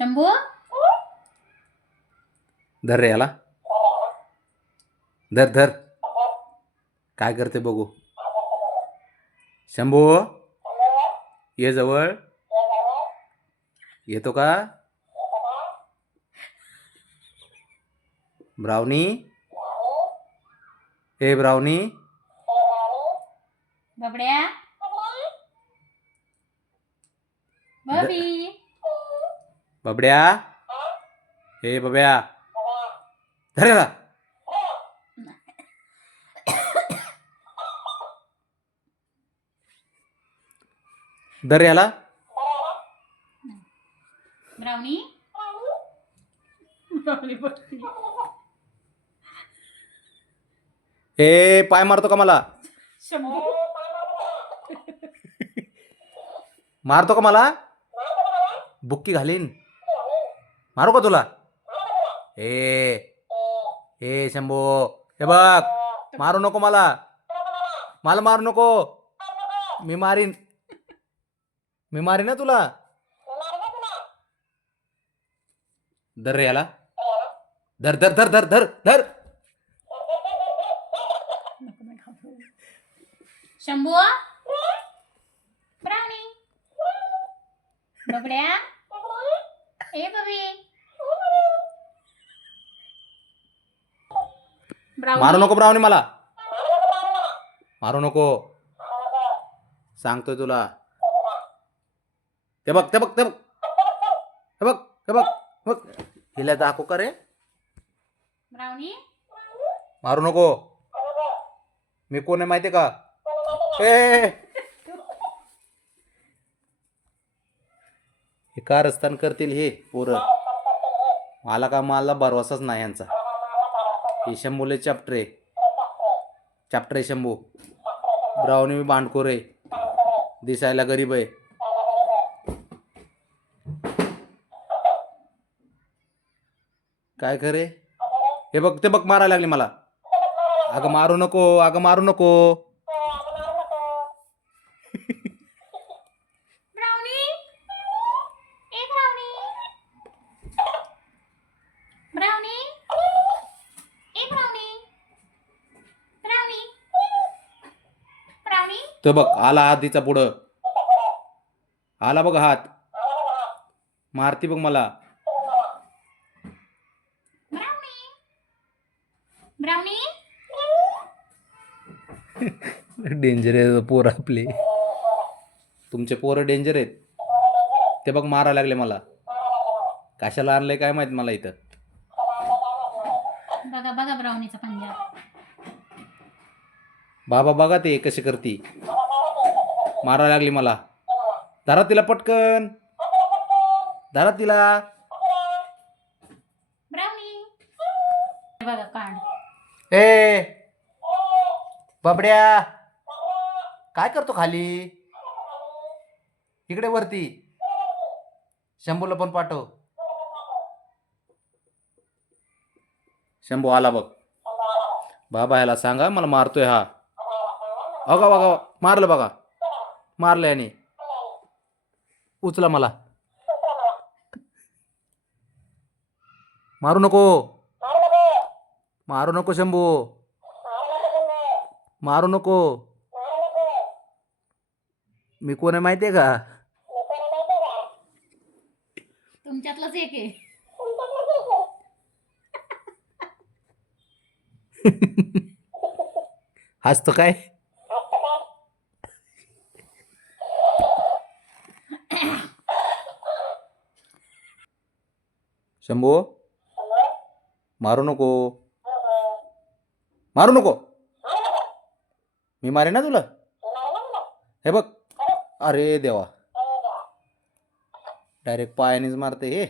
शंभू धर रे याला. धर धर. काय करते बघू. शंभू ये जवळ. येतो का. ब्राउनी. हे ब्राउनी. बबड्या बबी बबड्या. हे बब्या. धर याला. धर याला. ब्राउनी ब्राउनी बसली. हे पाय मारतो का मला. शंभू मारतो का मला. बुक्की घालीन. मारू का तुला. ए ए शंभू. हे बघ. मारू नको मला. मला मारू नको. मी मारीन. मी मारीन ना तुला. धर रे याला. धर धर धर धर धर धर. शंभू ब्राउनी बबड्या ए बबी मारू नको ब्राउनी मला. मारू नको. सांगतोय तुला. ते बघ ते बघ ते बघ. हे बघ हे बघ बघ. हिला दाखव का रे. ब्राउनी मारू नको. मी कोण आहे माहितीये का. ए हे कारस्थान करतील हे पोरं. मला का मला भरवसाच नाही यांचा. हे शंभूले चॅप्टरे. चॅप्टरे शंभू. ब्राउनी मी भांडखोर आहे. दिसायला गरीब आहे. काय खरे. हे बघ ते बघ मारायला लागले मला. अगं मारू नको. अगं मारू नको. ब्राउनी ए ब्राउनी ब्राउनी ए ब्राउनी ब्राउनी ब्राउनी तो बघ आला आधीचा पुढं. आला बघ हात. मारती बघ मला. ब्राउनी ब्राउनी डेंजर आहे पोरं आपले. तुमचे पोरं डेंजर आहेत. ते बघ मारायला लागले मला. कशाला आणलंय काय माहित मला इथं. बघा बघा ब्राउनीचा पंजा. बाबा बघा ते कशी करती. मारायला लागली मला. धरा तिला पटकन. धरा तिला. ब्राउनी बघा काढ. ए बबड्या. काय करतो खाली. इकडे वरती. शंभूला पण पाठव. शंभू आला बघ. बाबा ह्याला सांगा मला मारतोय हा. अगा बघा मारलं बघा. मारलं याने. उचला मला. मारू नको. मारू नको शंभू. मारू नको. मी कोण आहे माहितीये का. तुमच्यातलंच एक आहे. हसतो काय. शंभू मारू नको. मारू नको. मी मारे ना तुला. हे बघ. अरे देवा. डायरेक्ट पायानेच मारते हे.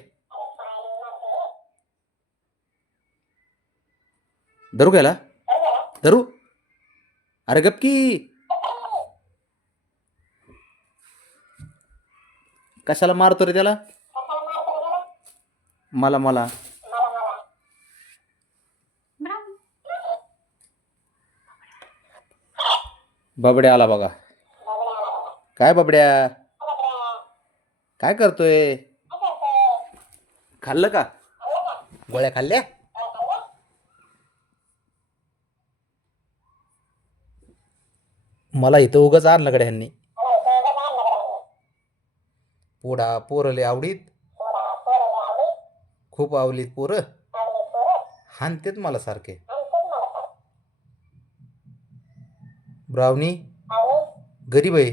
धरू गेला. धरू. अरे गपकी. कशाला मारतो रे त्याला. मला मला. ब्राउनी बबड्या आला बघा. काय बबड्या. काय करतोय. खाल्लं का? गोळ्या खाल्ल्या? मला इथं उगाच आणलं कडे ह्यांनी. पोरले आवडीत, खूप आवलीत पोरं हानतेत मला सारखे. ब्राउनी गरीब आहे.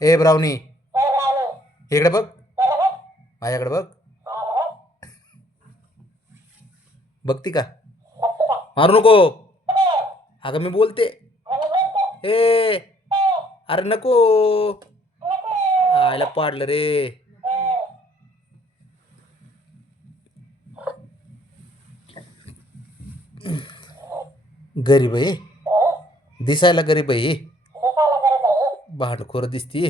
ए ब्राउनी इकडे बघ, माझ्याकडे बघ. बघती का? मारू नको. अगं मी बोलते. ए अरे नको. आयला पाडलं रे. गरीब आहे, दिसायला गरीब आहे, भांडखोर दिसती.